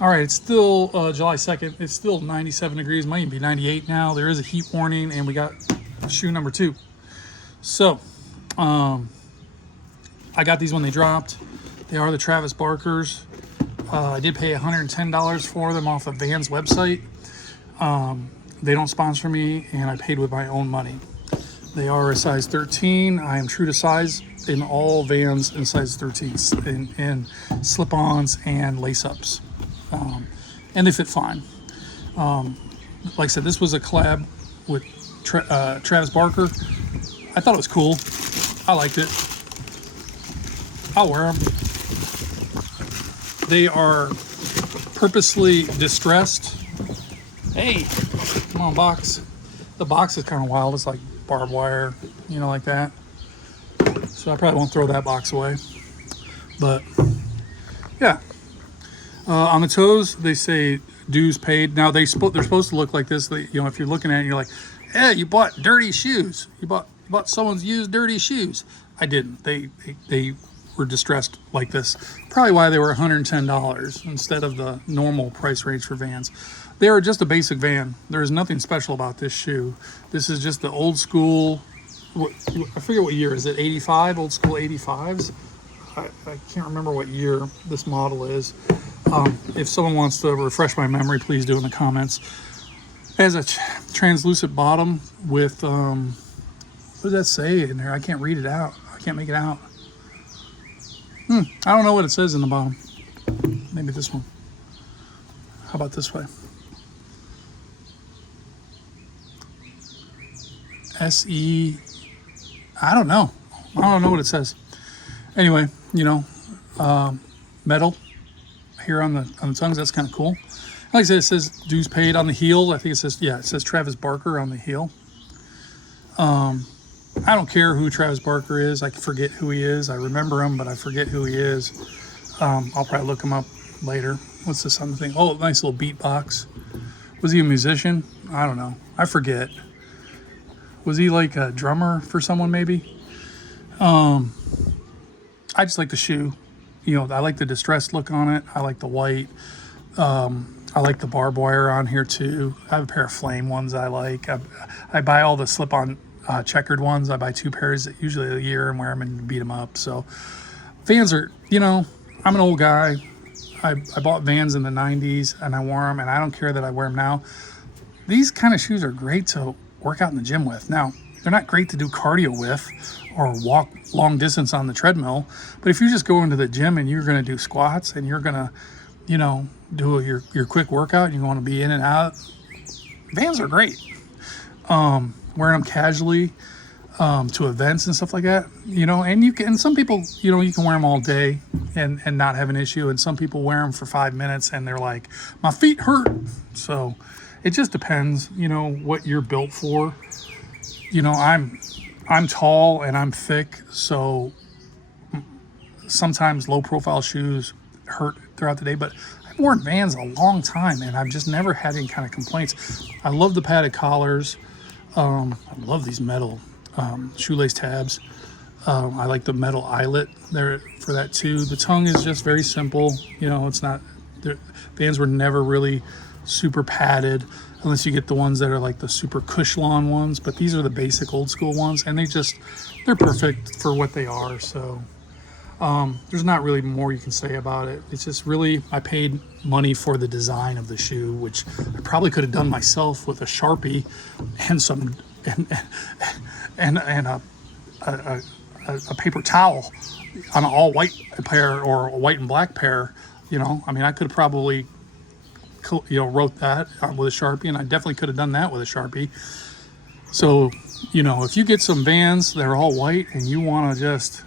All right, it's still July 2nd. It's still 97 degrees, might even be 98 now. There is a heat warning, and we got shoe number 2. So, I got these when they dropped. They are the Travis Barkers. I did pay $110 for them off of Vans website. They don't sponsor me, and I paid with my own money. They are a size 13. I am true to size in all Vans in size 13s, in slip-ons and lace-ups. And they fit fine. Like I said, this was a collab with Travis Barker. I thought it was cool. I liked it. I'll wear them. They are purposely distressed. Hey, come on, box. The box is kind of wild. It's like barbed wire, like that. So I probably won't throw that box away. But yeah. On the toes, they say dues paid. Now they're supposed to look like this. If you're looking at it, you're like, "Yeah, you bought dirty shoes. You bought someone's used dirty shoes." I didn't. They were distressed like this. Probably why they were $110 instead of the normal price range for Vans. They are just a basic Van. There is nothing special about this shoe. This is just the old school. I forget what year is it? 85, old school 85s. I can't remember what year this model is. If someone wants to refresh my memory, please do in the comments. It has a translucent bottom with, what does that say in there? I can't read it out. I can't make it out. I don't know what it says in the bottom. Maybe this one. How about this way? SE. I don't know. I don't know what it says. Anyway, metal here on the tongues. That's kind of cool. Like I said, it says dues paid on the heel. I think it says Travis Barker on the heel. I don't care who Travis Barker is. I forget who he is. I remember him, but I forget who he is. I'll probably look him up later. What's this on the thing? Oh, nice little beat box. Was he a musician? I don't know. I forget. Was he like a drummer for someone maybe? I just like the shoe. I like the distressed look on it. I like the white. I like the barbed wire on here too. I have a pair of flame ones I like. I buy all the slip-on checkered ones. I buy 2 pairs usually a year and wear them and beat them up. So Vans are, I'm an old guy. I bought Vans in the 90s and I wore them, and I don't care that I wear them now. These kind of shoes are great to work out in the gym with. Now, they're not great to do cardio with or walk long distance on the treadmill. But if you just go into the gym and you're going to do squats and you're going to, do your quick workout and you want to be in and out, Vans are great. Wearing them casually to events and stuff like that, and some people, you can wear them all day and not have an issue. And some people wear them for 5 minutes and they're like, my feet hurt. So it just depends, what you're built for. I'm tall and I'm thick, so sometimes low profile shoes hurt throughout the day, but I've worn Vans a long time and I've just never had any kind of complaints. I love the padded collars. I love these metal shoelace tabs. I like the metal eyelet there for that too. The tongue is just very simple. It's not, Vans were never really super padded unless you get the ones that are like the super Cushlon ones, but these are the basic old school ones, and they're perfect for what they are. So there's not really more you can say about it. It's just really, I paid money for the design of the shoe, which I probably could have done myself with a Sharpie and some and a paper towel on an all white pair or a white and black pair. I could have probably wrote that with a Sharpie, and I definitely could have done that with a Sharpie. So if you get some Vans that are all white and you want to just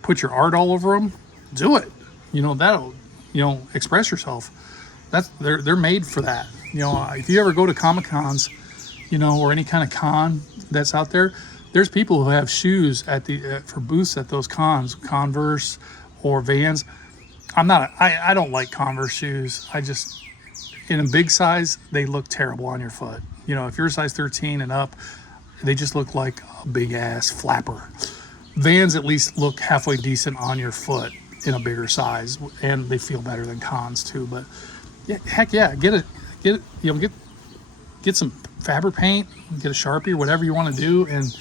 put your art all over them, do it. That'll express yourself. They're made for that. If you ever go to Comic-Cons, or any kind of con that's out there, there's people who have shoes at for booths at those cons, Converse or Vans. I don't like Converse shoes. In a big size, they look terrible on your foot. If you're a size 13 and up, they just look like a big ass flapper. Vans at least look halfway decent on your foot in a bigger size, and they feel better than Cons too. But Yeah, heck yeah, get it, get some fabric paint, get a Sharpie or whatever you want to do, and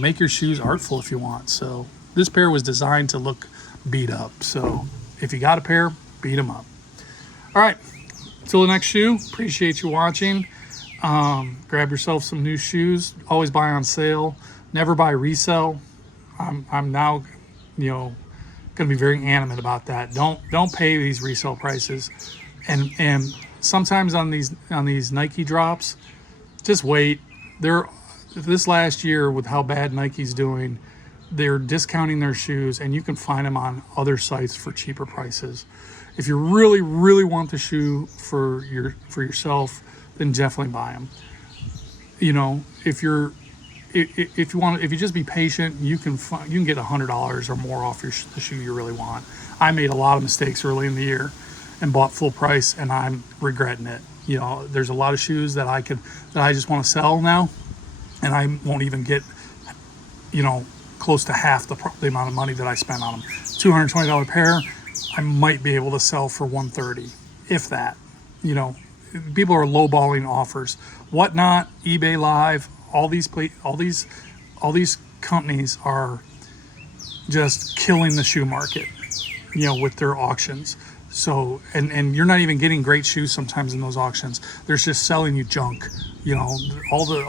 make your shoes artful if you want. So this pair was designed to look beat up. So if you got a pair, beat them up. All right, till the next shoe. Appreciate you watching. Grab yourself some new shoes. Always buy on sale. Never buy resell. I'm now, going to be very animate about that. Don't pay these resale prices. And sometimes on these Nike drops, just wait. This last year with how bad Nike's doing, they're discounting their shoes, and you can find them on other sites for cheaper prices. If you really, really want the shoe for yourself, then definitely buy them. If you just be patient, you can get $100 or more off the shoe you really want. I made a lot of mistakes early in the year and bought full price, and I'm regretting it. There's a lot of shoes that I just want to sell now, and I won't even get close to half the amount of money that I spent on them. $220 pair, I might be able to sell for $130, if that. People are lowballing offers. Whatnot, eBay Live, all these companies are just killing the shoe market, with their auctions. So, and you're not even getting great shoes sometimes in those auctions. They're just selling you junk, all the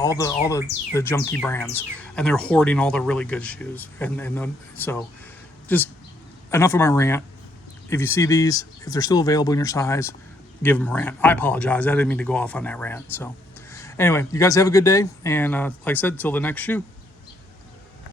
junky brands, and they're hoarding all the really good shoes. So just enough of my rant. If you see these, if they're still available in your size, give them a rant. I apologize. I didn't mean to go off on that rant. So anyway, you guys have a good day. And like I said, till the next shoe.